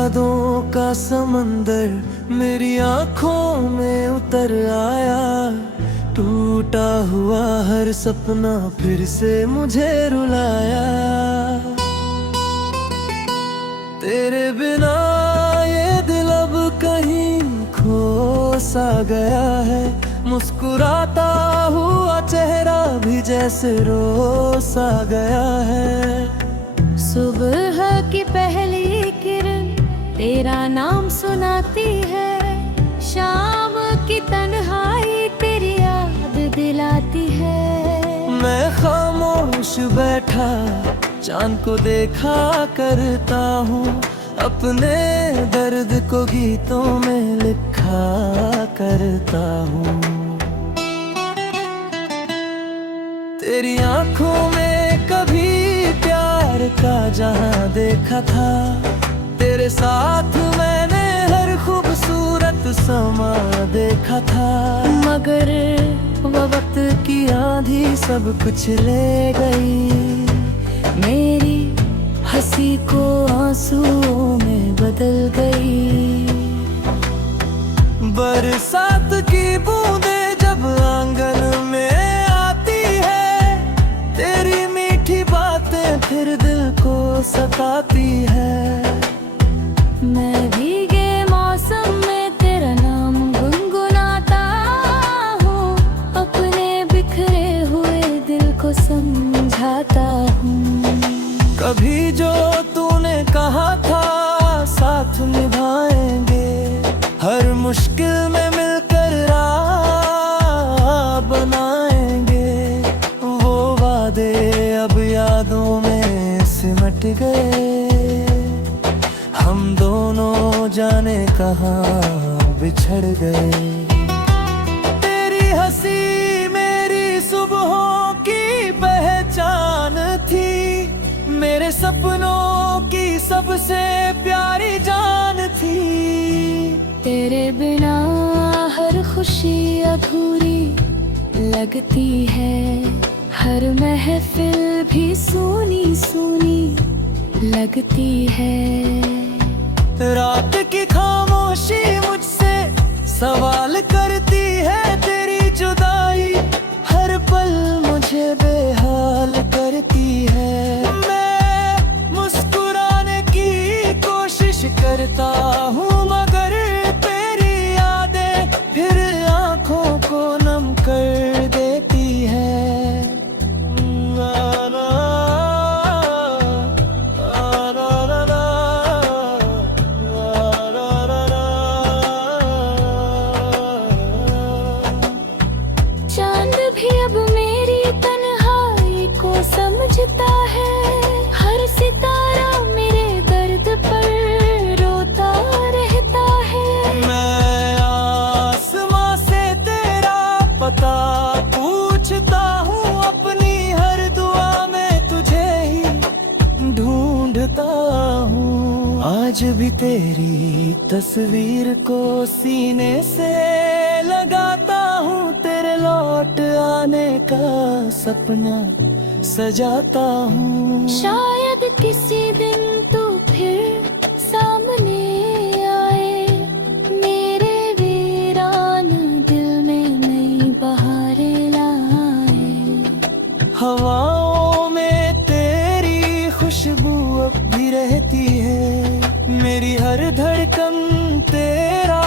यादों का समंदर मेरी आंखों में उतर आया। टूटा हुआ हर सपना फिर से मुझे रुलाया। तेरे बिना ये दिल अब कहीं खो सा गया है। मुस्कुराता हुआ चेहरा भी जैसे रो सा गया है। सुबह की पहली किरण तेरा नाम सुनाती है। शाम की तन्हाई तेरी याद दिलाती है। मैं खामोश बैठा चांद को देखा करता हूँ। अपने दर्द को गीतों में लिखा करता हूँ। तेरी आंखों में कभी प्यार का जहां देखा था। तेरे साथ मैंने हर खूबसूरत समा देखा था। मगर वो वक्त की आंधी सब कुछ ले गई। मेरी हंसी को आंसुओं में बदल गई। बरसात की बूंदें जब आंगन में आती है। तेरी मीठी बातें फिर दिल को सताती है। मैं भीगे मौसम में तेरा नाम गुनगुनाता हूँ। अपने बिखरे हुए दिल को समझाता हूँ। कभी जो तूने कहा था साथ निभाएंगे। हर मुश्किल में मिलकर राह बनाएंगे। वो वादे अब यादों में सिमट गए। हम दोनों जाने कहाँ बिछड़ गए। तेरी हंसी मेरी सुबहों की पहचान थी। मेरे सपनों की सबसे प्यारी जान थी। तेरे बिना हर खुशी अधूरी लगती है। हर महफिल भी सूनी सूनी लगती है। रात की खामोशी मुझसे सवाल करती है। तेरी जुदाई हर पल मुझे बेहाल करती है। करता हूँ मगर तेरी यादें फिर आँखों को नम कर देती है। चांद भी अब मेरी तन्हाई को समझता है। हर सितारा मेरे दर्द पर पूछता हूँ। अपनी हर दुआ में तुझे ही ढूंढता हूँ। आज भी तेरी तस्वीर को सीने से लगाता हूँ। तेरे लौट आने का सपना सजाता हूँ। शायद किसी दिन तू फिर सामने हवाओं में तेरी खुशबू अब भी रहती है। मेरी हर धड़कन तेरा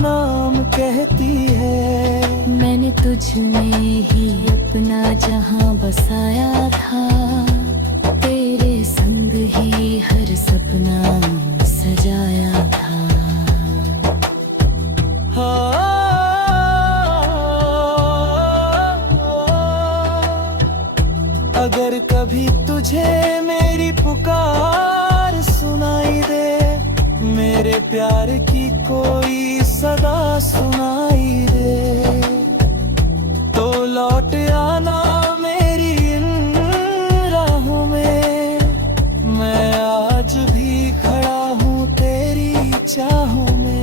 नाम कहती है। मैंने तुझ में ही अपना जहां बसाया था। तेरे संग ही हर सपना सजाया था। अगर कभी तुझे मेरी पुकार सुनाई दे। मेरे प्यार की कोई सदा सुनाई दे। तो लौट आना मेरी इन राहों में। मैं आज भी खड़ा हूँ तेरी चाहों में।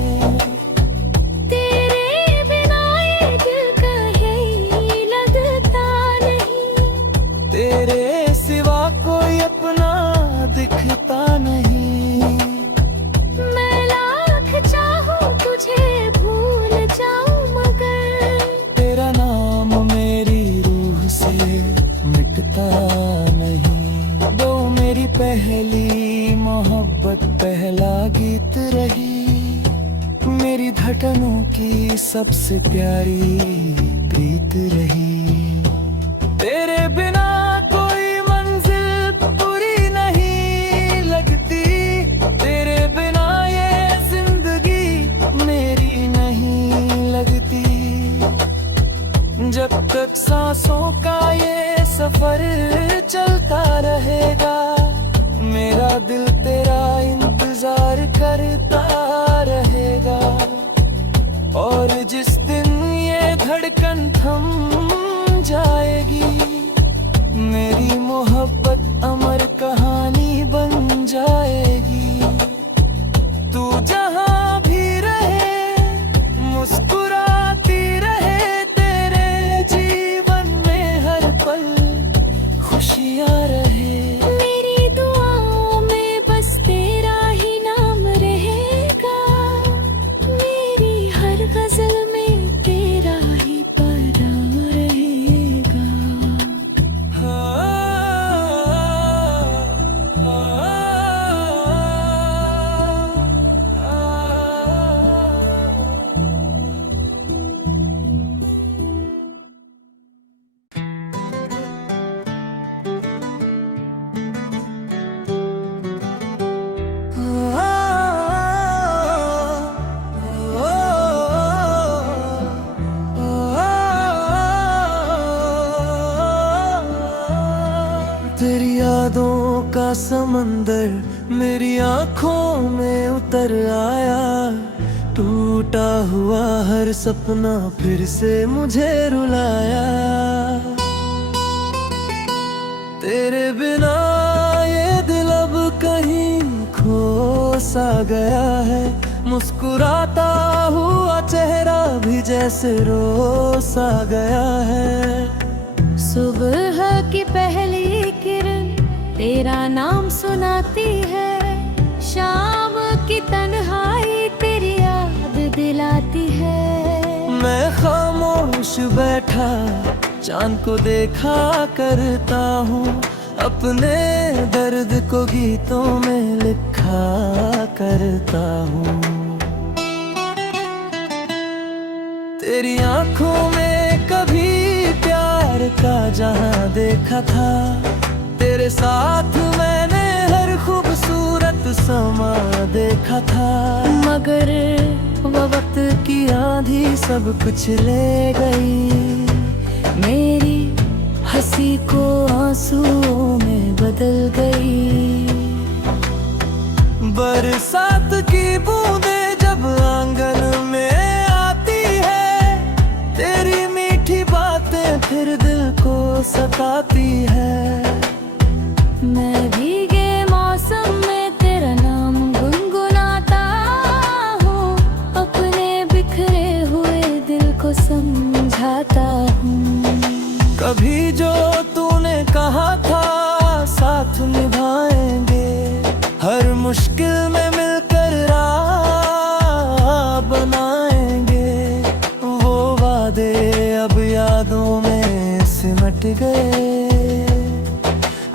तेरे सिवा कोई अपना दिखता नहीं। पहली मोहब्बत पहला गीत रही, मेरी धड़कनों की सबसे प्यारी प्रीत रही। तेरे बिना कोई मंजिल पूरी नहीं लगती, तेरे बिना ये जिंदगी मेरी नहीं लगती। जब तक सांसों का ये सफर चलता रहेगा, मेरा दिल तेरा इंतजार करता रहेगा। और जिस दिन ये धड़कन थम जाएगी, मेरी मोहब्बत अमर कहानी बन जाएगी। तू जहां भी रहे मुस्कुराती रहे, तेरे जीवन में हर पल खुशियां रहे। मेरी दुआओं में बस तेरा ही नाम रहेगा, मेरी हर गजल में तेरा ही पैगाम रहेगा। तेरी यादों का समंदर मेरी आंखों में उतर आया, टूटा हुआ हर सपना फिर से मुझे रुलाया। तेरे बिना ये दिल अब कहीं खो सा गया है, मुस्कुराता हुआ चेहरा भी जैसे रो सा गया है। सुबह की पहली किरण तेरा नाम सुनाती है, शाम की तन्हाई तेरी याद दिलाती है। मैं खामोश बैठा चांद को देखा करता हूँ, अपने दर्द को गीतों में लिखा करता हूँ। तेरी आंखों में कभी प्यार का जहां देखा था, तेरे साथ मैंने हर खूबसूरत समा देखा था। मगर वो वक्त की आंधी सब कुछ ले गई, मेरी हंसी को आंसुओं में बदल गई। बरसात की बूंदे जब आंगन में आती है, तेरी मीठी बातें फिर दिल को सताती है। मैं भीगे मौसम में तेरा नाम गुनगुनाता हूँ, अपने बिखरे हुए दिल को समझाता हूँ। कभी जो तूने कहा था साथ निभाएंगे, हर मुश्किल में मिलकर राह बनाएंगे, वो वादे अब यादों में सिमट गए।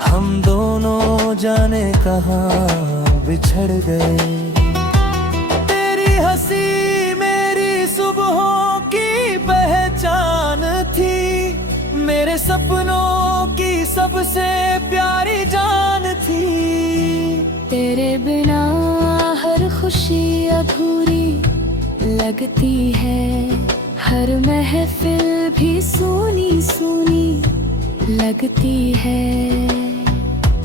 हम दोनों जाने कहाँ बिछड़ गए। तेरी हंसी मेरी सुबहों की पहचान थी, मेरे सपनों की सबसे प्यारी जान थी। तेरे बिना हर खुशी अधूरी लगती है, हर महफिल भी सूनी सूनी लगती है।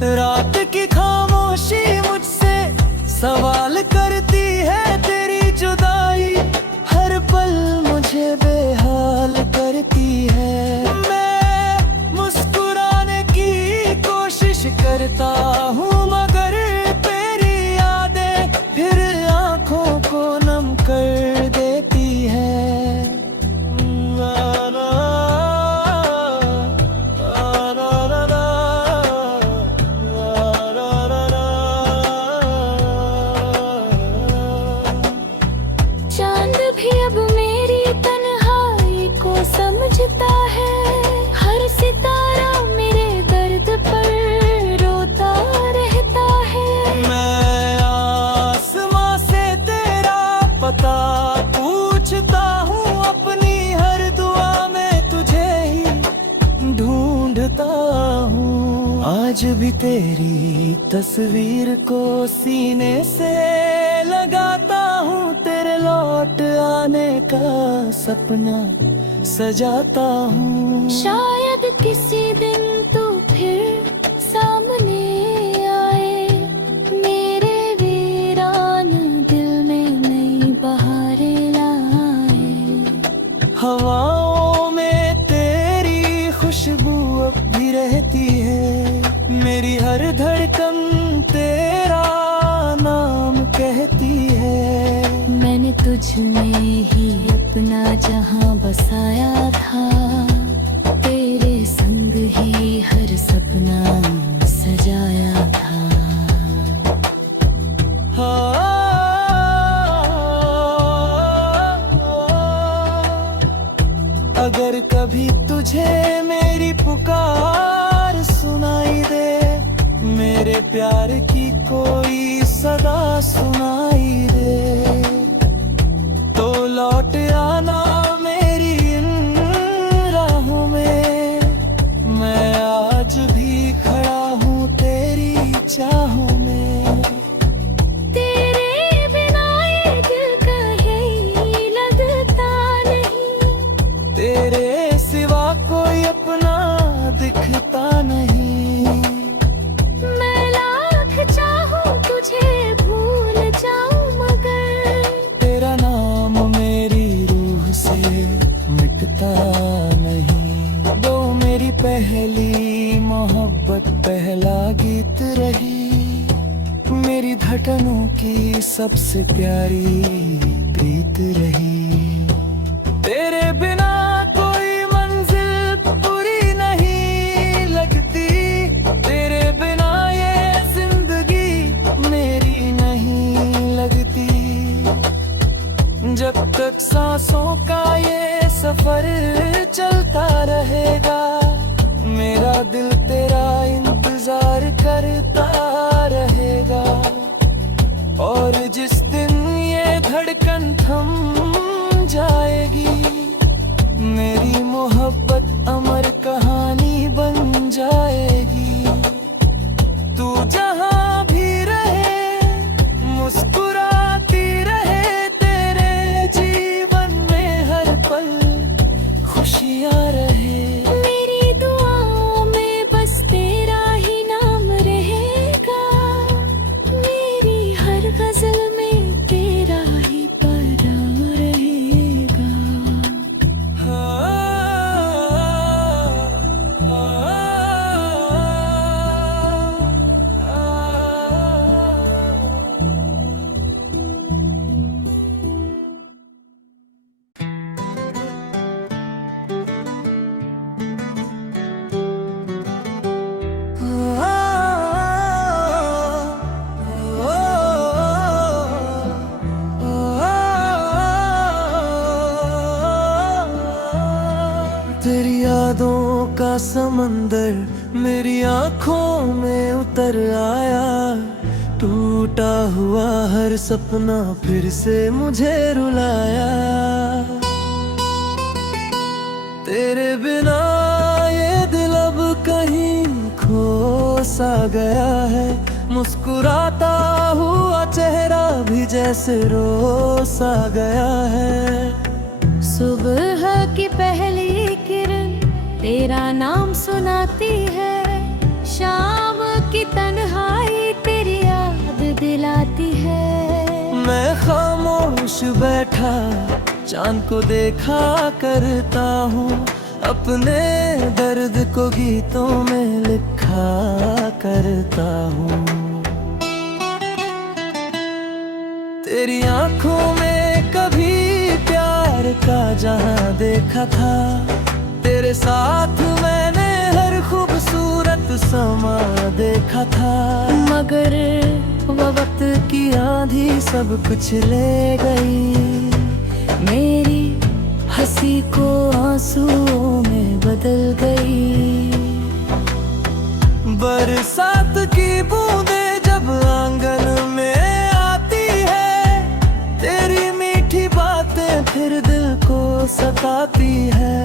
रात की खामोशी मुझसे सवाल करती है, तेरी जुदाई हर पल मुझे बेहाल करती है। मैं मुस्कुराने की कोशिश करता हूँ, मगर तेरी यादें फिर आंखों को नम कर देती है। आज भी तेरी तस्वीर को सीने से लगाता हूँ, तेरे लौट आने का सपना सजाता हूँ। शायद किसी दिन तू फिर सामने आए, मेरे वीरान दिल में नई बहारें लाए। हवाओं में तेरी खुशबू अब भी रहती है, मेरी हर धड़कन तेरा नाम कहती है। मैंने तुझ में ही अपना जहां बसाया था, तेरे संग ही हर सपना सजाया था। अगर कभी तुझे मेरी पुकार सुनाई दे, मेरे प्यार की कोई सदा सुनाई दे, तो लौट आना मेरी इन राहों में। मैं आज भी खड़ा हूँ तेरी चाहों में। तेरे बिना ये दिल कहीं लगता नहीं, तेरे सिवा कोई अपना दिखता नहीं। मैं लाख चाहूं तुझे भूल जाऊं, मगर तेरा नाम मेरी रूह से मिटता नहीं। दो मेरी पहली मोहब्बत पहला गीत रही, मेरी धड़कनों की सबसे प्यारी प्रीत रही। तेरे बिना कोई मंजिल पूरी नहीं लगती, तेरे बिना ये जिंदगी मेरी नहीं लगती। जब तक सांसों का ये सफर चलता रहेगा, मेरा दिल तेरा इंतजार करता रहेगा। और जिस दिन ये धड़कन थम जाएगी, मेरी मोहब्बत अमर कहानी बन जाएगी। तू जहां भी रहे मुस्कुराती रहे, तेरे जीवन में हर पल खुशियां रहे। मेरी दुआओं में बस तेरा ही नाम रहेगा, मेरी हर गजल में तेरा ही पैगाम रहेगा। तेरी यादों का समंदर मेरी आंखों में उतर आया, टूटा हुआ हर सपना फिर से मुझे रुलाया। तेरे बिना ये दिल अब कहीं खो सा गया है, मुस्कुराता हुआ चेहरा भी जैसे रो सा गया है। सुबह की पहली किरण तेरा नाम सुनाती है, शाम की तन्हाई तेरी याद दिलाती है। मैं खामोश बैठा चांद को देखा करता हूँ, अपने दर्द को गीतों में लिखा करता हूँ। तेरी आंखों में कभी प्यार का जहां देखा था, तेरे साथ मैंने हर खूबसूरत समा देखा था। मगर वो वक्त की आंधी सब कुछ ले गई, मेरी हंसी को आंसुओं में बदल गई। बरसात की बूंदें जब आंगन में आती है, तेरी मीठी बातें फिर दिल को सताती है।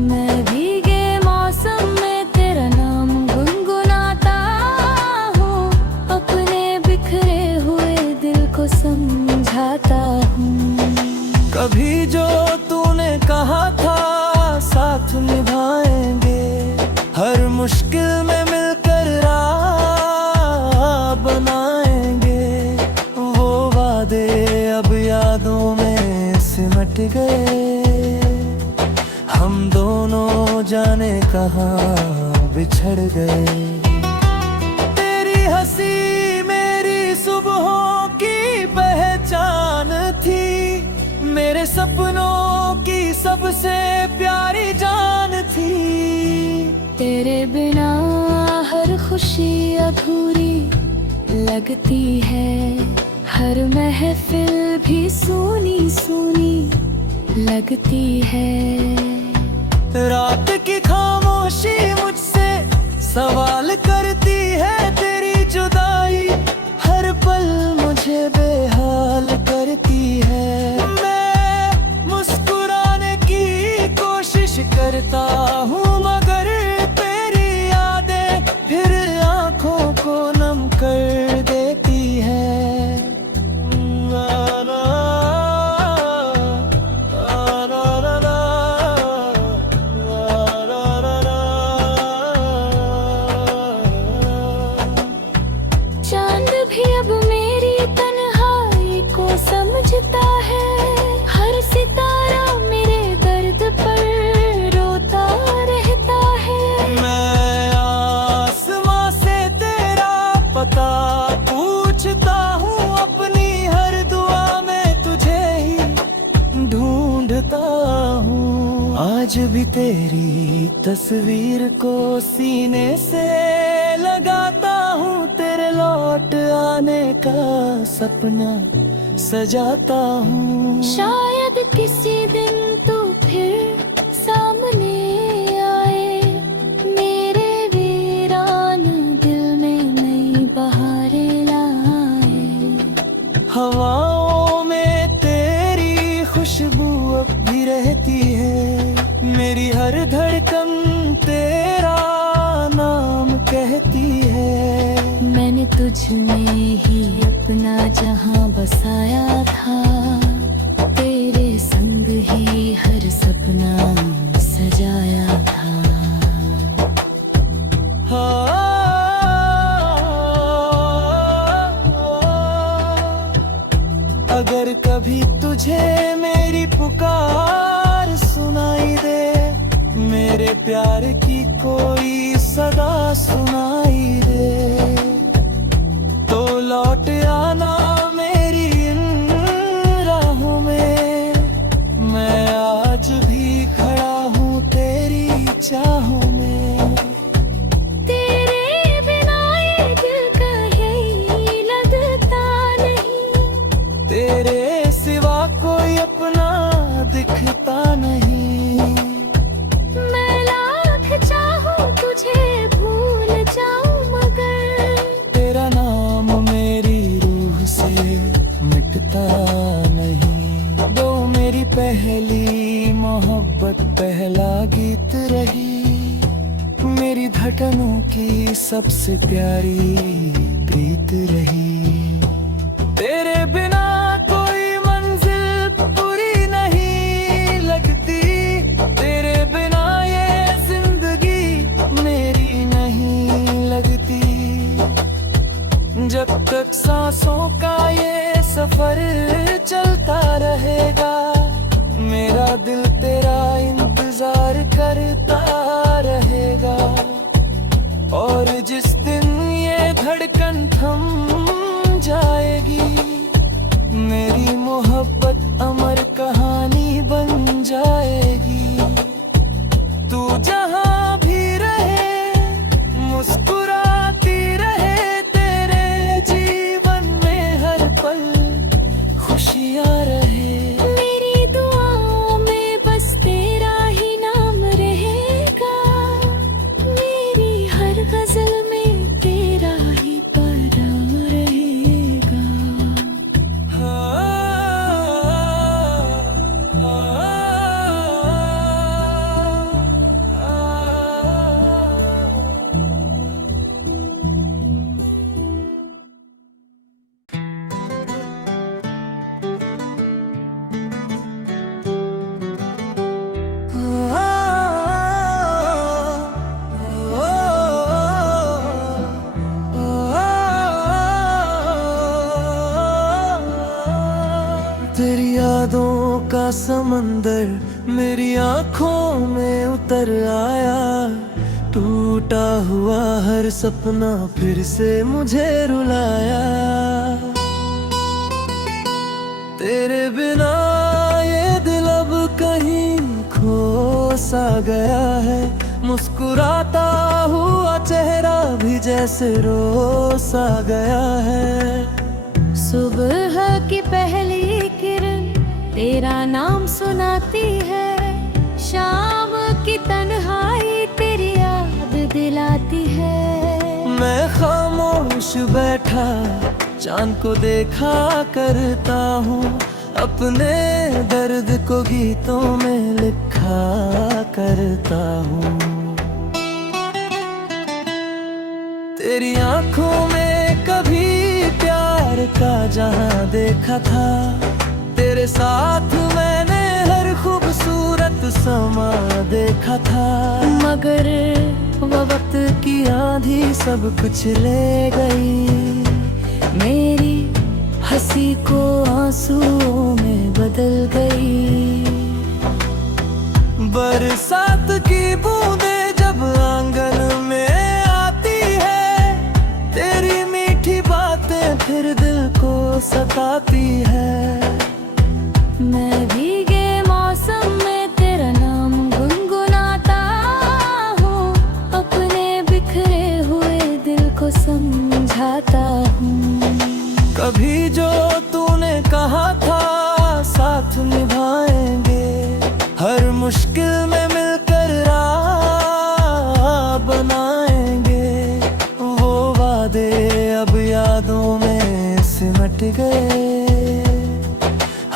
मैं भीगे मौसम में तेरा नाम गुनगुनाती गए, हम दोनों जाने कहाँ बिछड़ गए। तेरी हंसी मेरी सुबहों की पहचान थी, मेरे सपनों की सबसे प्यारी जान थी। तेरे बिना हर खुशी अधूरी लगती है, हर महफिल भी सूनी सूनी लगती है। रात की खामोशी मुझसे सवाल करती है, तेरी जुदाई हर पल मुझे बेहाल करती है। मैं मुस्कुराने की कोशिश करता हूँ, मगर तेरी यादें फिर आंखों को नम कर देती है। चांद भी अब मेरी तन्हाई को समझता है, हर सितारा मेरे दर्द पर रोता रहता है। मैं आसमां से तेरा पता पूछता हूँ, अपनी हर दुआ में तुझे ही ढूंढता हूँ। आज भी तेरी तस्वीर को सीने से लगाता हूँ, तेरे लौट आने का सपना सजाता हूँ। शायद किसी दिन तू फिर सामने आए, मेरे वीरान दिल में नई बहारें लाए। हवाओं में तेरी खुशबू अब भी रहती है, मेरी हर धड़कन तेरा नाम कहती है। मैंने तुझ में ही अपना जहां बसाया था, तेरे संग ही हर सपना सजाया था। अगर कभी तुझे मेरी पुकार सुनाई दे, मेरे प्यार की कोई सदा सुनाई दे, तो लौट आना मेरी इन राहों में। मैं आज भी खड़ा हूँ तेरी चाहों में। तेरे बिना ये दिल कहीं लगता नहीं, तेरे सिवा कोई अपना दिखता नहीं। मैं लाख चाहूं तुझे भूल जाऊं, मगर तेरा नाम मेरी रूह से मिटता नहीं। दो मेरी पहली मोहब्बत पहला गीत रही, मेरी धड़कनों की सबसे प्यारी प्रीत रही। तेरे बिना कोई मंजिल पूरी नहीं लगती, तेरे बिना ये जिंदगी मेरी नहीं लगती। जब तक सांसों का ये सफर चलता रहेगा, मेरा दिल तेरा इंतजार करता रहेगा। और जिस दिन ये धड़कन थम जाएगी, मेरी मोहब्बत अमर कहानी बन जाएगी। तू जहां भी रहे मुस्कुराती रहे, तेरे जीवन में हर पल खुशियां रहे। मेरी दुआओं में बस तेरा ही नाम रहेगा, मेरी हर गजल में तेरा ही पैगाम रहेगा। हाँ। तेरी यादों का समंदर मेरी आंखों में उतर आया, टूटा हुआ हर सपना फिर से मुझे रुलाया। तेरे बिना ये दिल अब कहीं खो सा गया है, मुस्कुराता हुआ चेहरा भी जैसे रो सा गया है। सुबह की पहली किरण तेरा नाम सुनाती है, शाम की तन्हाई तेरी याद दिलाती है। मैं खामोश बैठा चांद को देखा करता हूँ, अपने दर्द को गीतों में लिखा करता हूँ। तेरी आंखों में कभी प्यार का जहां देखा था, तेरे साथ मैंने हर खूबसूरत समा देखा था। मगर वो वक्त की आंधी सब कुछ ले गई, मेरी हंसी को आंसुओं में बदल गई। बरसात की बूंदें जब आंगन में आती है, तेरी मीठी बातें फिर दिल को सताती है। मैं भीगे मौसम में तेरा नाम गुनगुनाता हूँ, अपने बिखरे हुए दिल को समझाता हूँ। कभी जो तूने कहा था साथ निभाएंगे, हर मुश्किल में मिलकर राह बनाएंगे, वो वादे अब यादों में सिमट गए।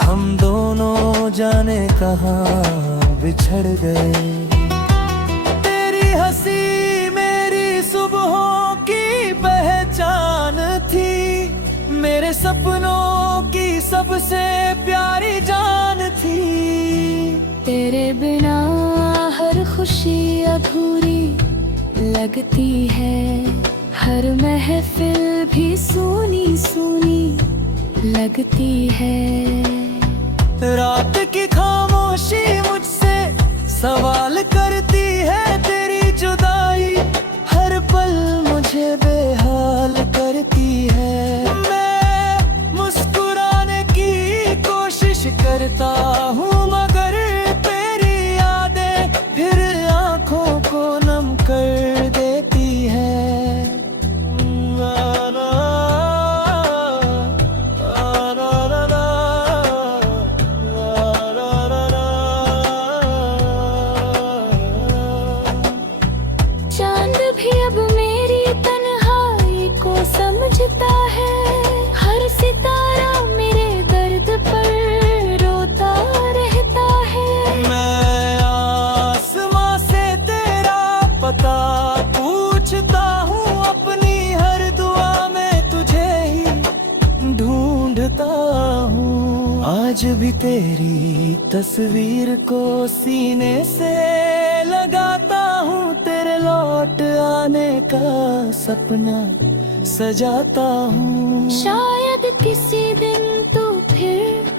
हम दोनों जाने कहाँ बिछड़ गए। तेरी हंसी मेरी सुबहों की पहचान थी, मेरे सपनों की सबसे प्यारी जान थी। तेरे बिना हर खुशी अधूरी लगती है, हर महफिल भी सूनी सूनी लगती है। रात की खामोशी मुझसे सवाल करती है, तेरी जुदाई हर पल मुझे बेहाल करती है। मैं मुस्कुराने की कोशिश करता हूँ, मगर तेरी यादें फिर आंखों को नम कर देती है। चांद भी अब मेरी तन्हाई को समझता है, हर सितारा मेरे दर्द पर रोता रहता है। मैं आसमां से तेरा पता पूछता हूँ, अपनी हर दुआ में तुझे ही ढूंढता हूँ। आज भी तेरी तस्वीर को सीने से लगाता हूँ, तेरे लौट आने का सपना सजाता हूँ। शायद किसी दिन तू फिर